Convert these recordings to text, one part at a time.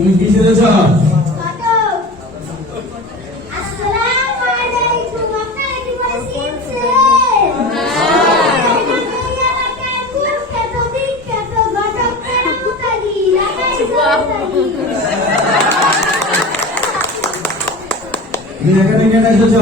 তুমি কি ছেড়েছ? তুমি এখানে কেন এসেছ?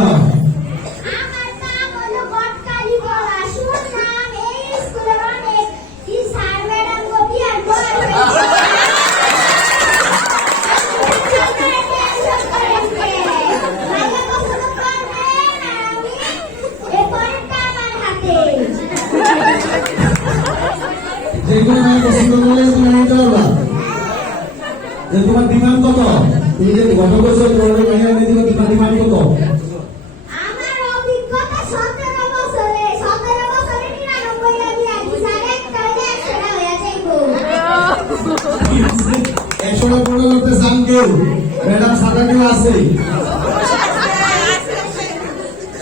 যেগুলো আমি পছন্দ করলে তুমি নিতে পারবা। যে তোমার ডিমান্ড কত? তুমি যে গত বছর তোমার মেয়ে নিয়ে দিল, তোমার ডিমান্ড কত? আমার অভিজ্ঞতা 17 বছরে 99 আমি আছি স্যার, একটা হইলে 100টা হয়ে যাইবো। 100টা পূর্ণ করতে চান কেউ? ম্যাডাম সাদা কেউ আছে?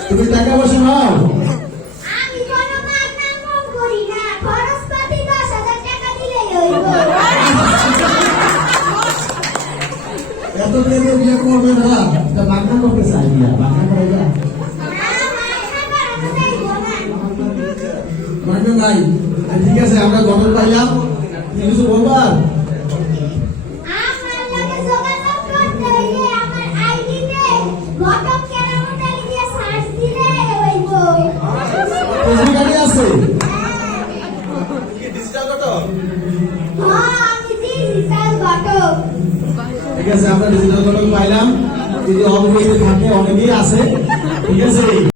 তুমি টাকা পয়সা নাও? আমি কোনো মাগনা কম করি না, খরচপাতি 10,000 টাকা দিলেই হইব। এত মেয়ে বিয়ে করবে না, তা মাগনা করতে চাই না, মাগনা করে না, মাগনা নাই। ঠিক আছে, আমরা গঠন পাইলাম, তুমি কিছু বলবার? আমার লগে যোগাযোগ করতে হইলে আমার আইডিতে ঘটক কেরামতালি দিয়ে সার্চ দিলে হইব। ফেসবুক আইডি আছে? হ্যাঁ, আমি ডিজিটাল ঘটক। ঠিক আছে, আমরা ডিজিটাল গঠন পাইলাম। যদি অবশ্যই থাকে, অনেকেই আছে। ঠিক আছে।